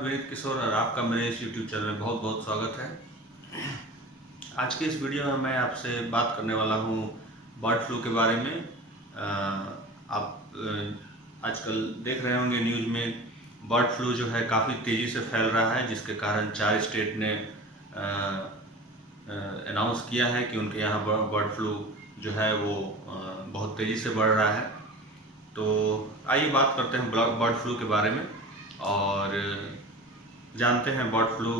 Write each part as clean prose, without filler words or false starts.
विनीत किशोर और आपका मेरे इस यूट्यूब चैनल में बहुत बहुत स्वागत है। आज के इस वीडियो में मैं आपसे बात करने वाला हूँ बर्ड फ्लू के बारे में। आप आजकल देख रहे होंगे न्यूज़ में बर्ड फ्लू जो है काफ़ी तेज़ी से फैल रहा है, जिसके कारण 4 स्टेट ने अनाउंस किया है कि उनके यहाँ बर्ड फ्लू जो है वो बहुत तेज़ी से बढ़ रहा है। तो आइए बात करते हैं बर्ड फ्लू के बारे में और जानते हैं बर्ड फ्लू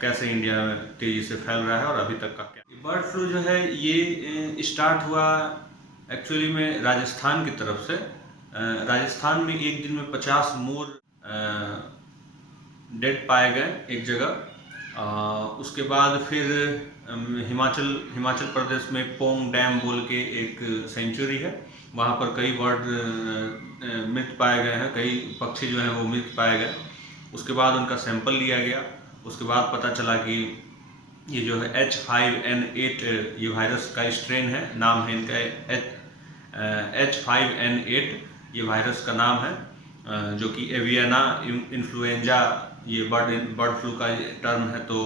कैसे इंडिया में तेज़ी से फैल रहा है और अभी तक का क्या। बर्ड फ्लू जो है ये स्टार्ट हुआ एक्चुअली में राजस्थान की तरफ से। राजस्थान में एक दिन में 50 मोर डेड पाए गए एक जगह। उसके बाद फिर हिमाचल प्रदेश में पोंग डैम बोल के एक सेंचुरी है, वहाँ पर कई बर्ड मृत पाए गए हैं, कई पक्षी जो हैं वो मृत पाए गए। उसके बाद उनका सैंपल लिया गया। उसके बाद पता चला कि ये जो है H5N8 ये वायरस का स्ट्रेन है, नाम है इनका H5N8 ये वायरस का नाम है, जो कि एवियना इन्फ्लुएंजा ये बर्ड फ्लू का टर्म है। तो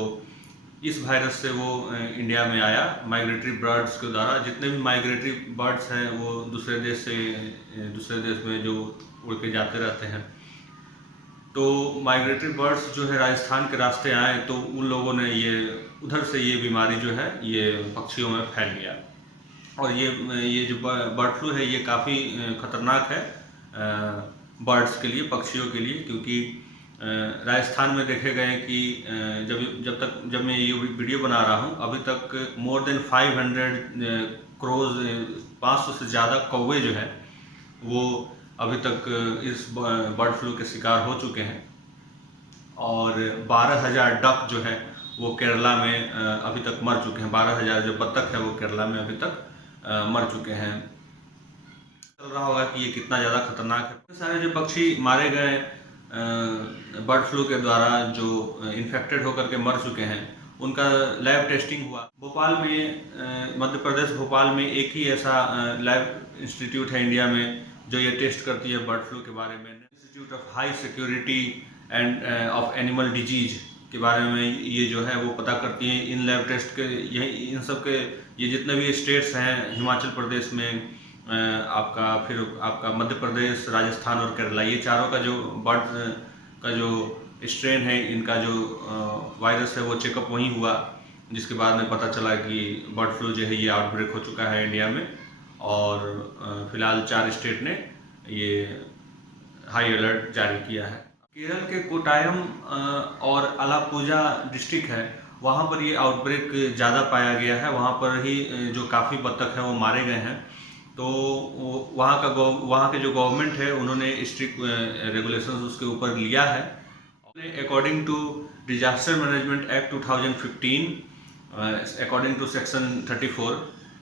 इस वायरस से वो इंडिया में आया माइग्रेटरी बर्ड्स के द्वारा। जितने भी माइग्रेटरी बर्ड्स हैं वो दूसरे देश से दूसरे देश में जो उड़ के जाते रहते हैं, तो माइग्रेटरी बर्ड्स जो है राजस्थान के रास्ते आए तो उन लोगों ने ये उधर से ये बीमारी जो है ये पक्षियों में फैल गया। और ये जो बर्ड फ्लू है ये काफ़ी ख़तरनाक है बर्ड्स के लिए, पक्षियों के लिए, क्योंकि राजस्थान में देखे गए कि जब मैं ये वीडियो बना रहा हूँ अभी तक मोर देन 500 क्रोज 500 से ज़्यादा कौवे जो है वो अभी तक इस बर्ड फ्लू के शिकार हो चुके हैं। और 12,000 डक जो है वो केरला में अभी तक मर चुके हैं। 12,000 जो बत्तख है वो केरला में अभी तक मर चुके हैं। चल रहा होगा कि ये कितना ज़्यादा खतरनाक है। सारे जो पक्षी मारे गए बर्ड फ्लू के द्वारा जो इन्फेक्टेड होकर के मर चुके हैं उनका लैब टेस्टिंग हुआ भोपाल में। मध्य प्रदेश भोपाल में एक ही ऐसा लैब इंस्टीट्यूट है इंडिया में जो ये टेस्ट करती है बर्ड फ्लू के बारे में। Institute of high security end of animal disease के बारे में ये जो है वो पता करती है। इन लैब टेस्ट के यही इन सब के ये जितने भी स्टेट्स हैं, हिमाचल प्रदेश में आपका मध्य प्रदेश, राजस्थान और केरला, ये चारों का जो बर्ड का जो स्ट्रेन है इनका जो वायरस है वो चेकअप वहीं हुआ, जिसके बाद में पता चला कि बर्ड फ्लू जो है ये आउटब्रेक हो चुका है इंडिया में। और फिलहाल 4 स्टेट ने ये हाई अलर्ट जारी किया है। केरल के कोटायम और अलापुजा डिस्ट्रिक्ट है, वहाँ पर ये आउटब्रेक ज़्यादा पाया गया है। वहाँ पर ही जो काफ़ी बत्तख हैं वो मारे गए हैं। तो वहाँ के जो गवर्नमेंट है उन्होंने स्ट्रिक्ट रेगुलेशंस उसके ऊपर लिया है। According to disaster management act 2015, according to section 34,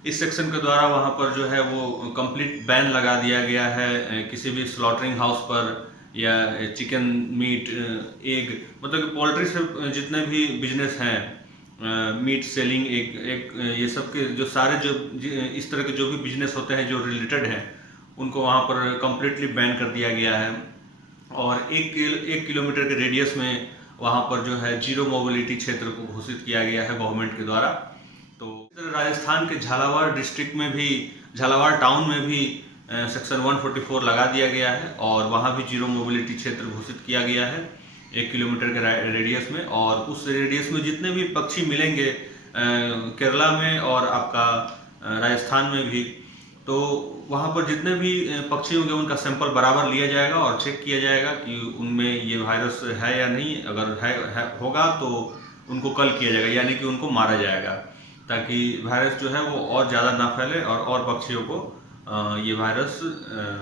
इस सेक्शन के द्वारा वहाँ पर जो है वो कंप्लीट बैन लगा दिया गया है किसी भी स्लॉटरिंग हाउस पर या चिकन मीट एग, मतलब कि पोल्ट्री से जितने भी बिजनेस हैं, मीट सेलिंग एक ये सब के जो सारे जो इस तरह के जो भी बिजनेस होते हैं जो रिलेटेड हैं उनको वहाँ पर कम्प्लीटली बैन कर दिया गया है। और 1 किलोमीटर के रेडियस में वहाँ पर जो है जीरो मोबिलिटी क्षेत्र को घोषित किया गया है गवर्नमेंट के द्वारा। तो राजस्थान के झालावाड़ डिस्ट्रिक्ट में भी, झालावाड़ टाउन में भी सेक्शन 144 लगा दिया गया है और वहाँ भी जीरो मोबिलिटी क्षेत्र घोषित किया गया है 1 किलोमीटर के रेडियस में। और उस रेडियस में जितने भी पक्षी मिलेंगे केरला में और आपका राजस्थान में भी, तो वहाँ पर जितने भी पक्षी होंगे उनका सैंपल बराबर लिया जाएगा और चेक किया जाएगा कि उनमें ये वायरस है या नहीं। अगर है होगा तो उनको कल किया जाएगा, यानी कि उनको मारा जाएगा, ताकि वायरस जो है वो और ज़्यादा ना फैले और पक्षियों को ये वायरस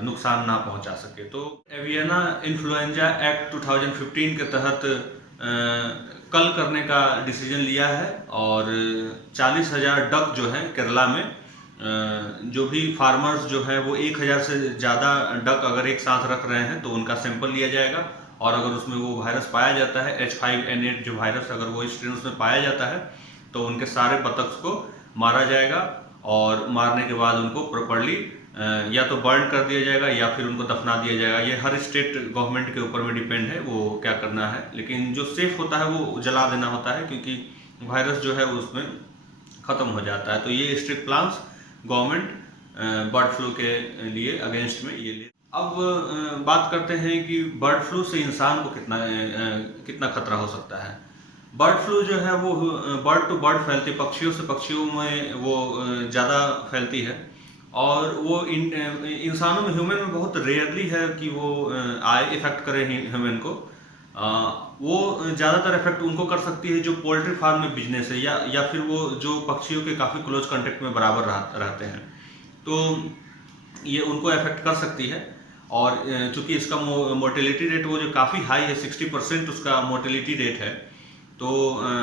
नुकसान ना पहुंचा सके। तो एवियना इन्फ्लुएंजा एक्ट 2015 के तहत कल करने का डिसीजन लिया है। और 40,000 डक जो है केरला में, जो भी फार्मर्स जो है वो 1,000 से ज़्यादा डक अगर एक साथ रख रहे हैं तो उनका सैंपल लिया जाएगा। और अगर उसमें वो वायरस पाया जाता है H5N8 जो वायरस, अगर वो स्ट्रेन उसमें पाया जाता है तो उनके सारे बत्तख को मारा जाएगा और मारने के बाद उनको प्रॉपर्ली या तो बर्न कर दिया जाएगा या फिर उनको दफना दिया जाएगा। ये हर स्टेट गवर्नमेंट के ऊपर में डिपेंड है वो क्या करना है, लेकिन जो सेफ होता है वो जला देना होता है, क्योंकि वायरस जो है उसमें ख़त्म हो जाता है। तो ये strict plans government bird flu के लिए अगेंस्ट में ये ले। अब बात करते हैं कि बर्ड फ्लू से इंसान को कितना खतरा हो सकता है। बर्ड फ्लू जो है वो बर्ड टू बर्ड फैलती, पक्षियों से पक्षियों में वो ज़्यादा फैलती है, और वो इंसानों में, ह्यूमन में बहुत रेयरली है कि वो आए इफेक्ट करे ह्यूमन को। वो ज़्यादातर इफेक्ट उनको कर सकती है जो पोल्ट्री फार्म में बिजनेस है, या फिर वो जो पक्षियों के काफ़ी क्लोज कांटेक्ट में बराबर रहते हैं, तो ये उनको इफेक्ट कर सकती है। और चूंकि इसका मोर्टेलिटी रेट वो जो काफ़ी हाई है, 60% उसका मोर्टेलिटी रेट है, तो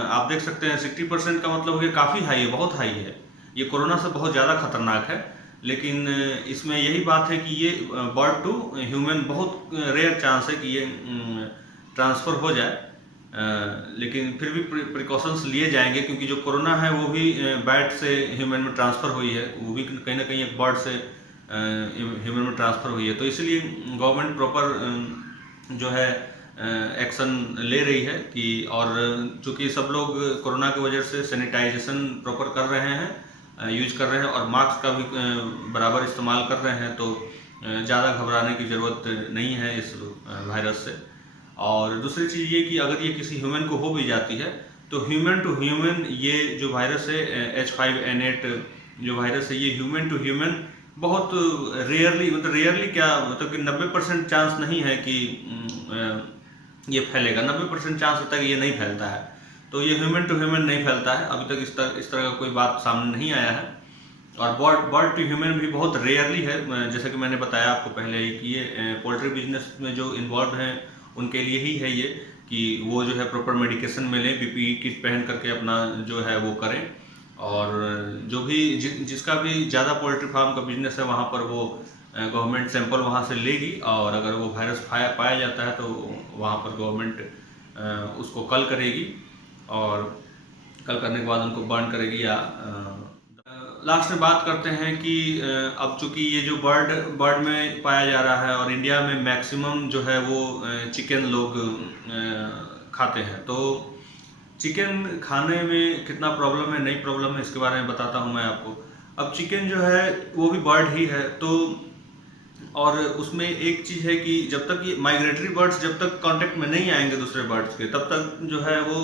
आप देख सकते हैं 60% का मतलब ये काफ़ी हाई है, बहुत हाई है। ये कोरोना से बहुत ज़्यादा खतरनाक है, लेकिन इसमें यही बात है कि ये बर्ड टू ह्यूमन बहुत रेयर चांस है कि ये ट्रांसफ़र हो जाए, लेकिन फिर भी प्रिकॉशंस लिए जाएंगे, क्योंकि जो कोरोना है वो भी बैट से ह्यूमन में ट्रांसफ़र हुई है, वो भी कहीं ना कहीं एक बर्ड से ह्यूमन में ट्रांसफ़र हुई है। तो इसलिए गवर्नमेंट प्रॉपर जो है एक्शन ले रही है कि, और चूँकि सब लोग कोरोना की वजह से सैनिटाइजेशन प्रॉपर कर रहे हैं, यूज कर रहे हैं, और मास्क का भी बराबर इस्तेमाल कर रहे हैं, तो ज़्यादा घबराने की ज़रूरत नहीं है इस वायरस से। और दूसरी चीज़ ये कि अगर ये किसी ह्यूमन को हो भी जाती है, तो ह्यूमन टू ह्यूमन ये जो वायरस है H5N8 जो वायरस है, ये ह्यूमन टू ह्यूमन बहुत रेयरली, मतलब रेयरली क्या, मतलब कि 90% चांस नहीं है कि ये फैलेगा। 90% चांस होता है कि ये नहीं फैलता है, तो ये ह्यूमन टू ह्यूमन नहीं फैलता है। अभी तक इस तरह का कोई बात सामने नहीं आया है। और बर्ड टू ह्यूमन भी बहुत रेयरली है, जैसे कि मैंने बताया आपको पहले ही कि ये पोल्ट्री बिजनेस में जो इन्वॉल्व हैं उनके लिए ही है ये, कि वो जो है प्रॉपर मेडिकेशन में लें, PPE किट पहन करके अपना जो है वो करें। और जो भी जिसका भी ज़्यादा पोल्ट्री फार्म का बिजनेस है, वहाँ पर वो गवर्नमेंट सैंपल वहाँ से लेगी, और अगर वो वायरस पाया जाता है तो वहाँ पर गवर्नमेंट उसको कल करेगी, और कल करने के बाद उनको बर्न करेगी। या लास्ट में बात करते हैं कि अब चूंकि ये जो बर्ड में पाया जा रहा है, और इंडिया में मैक्सिमम जो है वो चिकन लोग खाते हैं, तो चिकन खाने में कितना प्रॉब्लम है, नहीं प्रॉब्लम है, इसके बारे में बताता हूँ मैं आपको। अब चिकन जो है वो भी बर्ड ही है, तो और उसमें एक चीज़ है कि जब तक ये माइग्रेटरी बर्ड्स जब तक कांटेक्ट में नहीं आएंगे दूसरे बर्ड्स के, तब तक जो है वो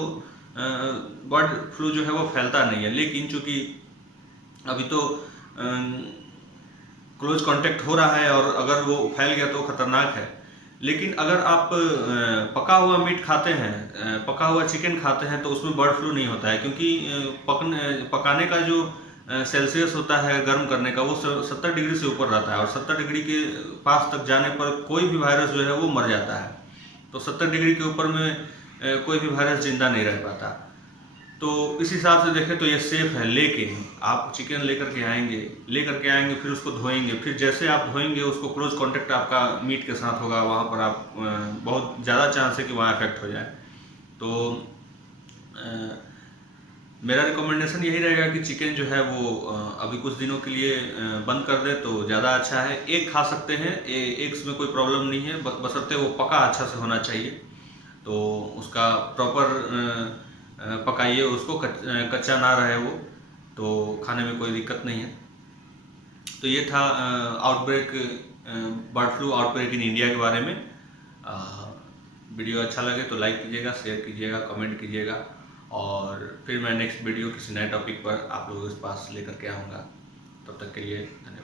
बर्ड फ्लू जो है वो फैलता नहीं है। लेकिन चूंकि अभी तो क्लोज कांटेक्ट हो रहा है, और अगर वो फैल गया तो खतरनाक है। लेकिन अगर आप पका हुआ मीट खाते हैं, पका हुआ चिकन खाते हैं, तो उसमें बर्ड फ्लू नहीं होता है, क्योंकि पकाने का जो सेल्सियस होता है गर्म करने का, वो 70 डिग्री से ऊपर रहता है, और 70 डिग्री के पास तक जाने पर कोई भी वायरस जो है वो मर जाता है। तो 70 डिग्री के ऊपर में कोई भी वायरस जिंदा नहीं रह पाता। तो इस हिसाब से देखें तो ये सेफ है। लेकिन आप चिकन लेकर के आएंगे, फिर उसको धोएंगे, फिर जैसे आप धोएंगे उसको क्लोज कांटेक्ट आपका मीट के साथ होगा, वहाँ पर आप बहुत ज़्यादा चांस है कि वहाँ इफेक्ट हो जाए। तो मेरा रिकमेंडेशन यही रहेगा कि चिकन जो है वो अभी कुछ दिनों के लिए बंद कर दे तो ज़्यादा अच्छा है। एग खा सकते हैं, एग्स में कोई प्रॉब्लम नहीं है, बशर्ते वो पका अच्छा से होना चाहिए। तो उसका प्रॉपर पकाइए उसको, कच्चा ना रहे वो, तो खाने में कोई दिक्कत नहीं है। तो ये था outbreak, bird flu outbreak in India के बारे में। वीडियो अच्छा लगे तो लाइक कीजिएगा, शेयर कीजिएगा, कमेंट कीजिएगा, और फिर मैं नेक्स्ट वीडियो किसी नए टॉपिक पर आप लोगों के पास लेकर के आऊँगा। तब तक के लिए धन्यवाद।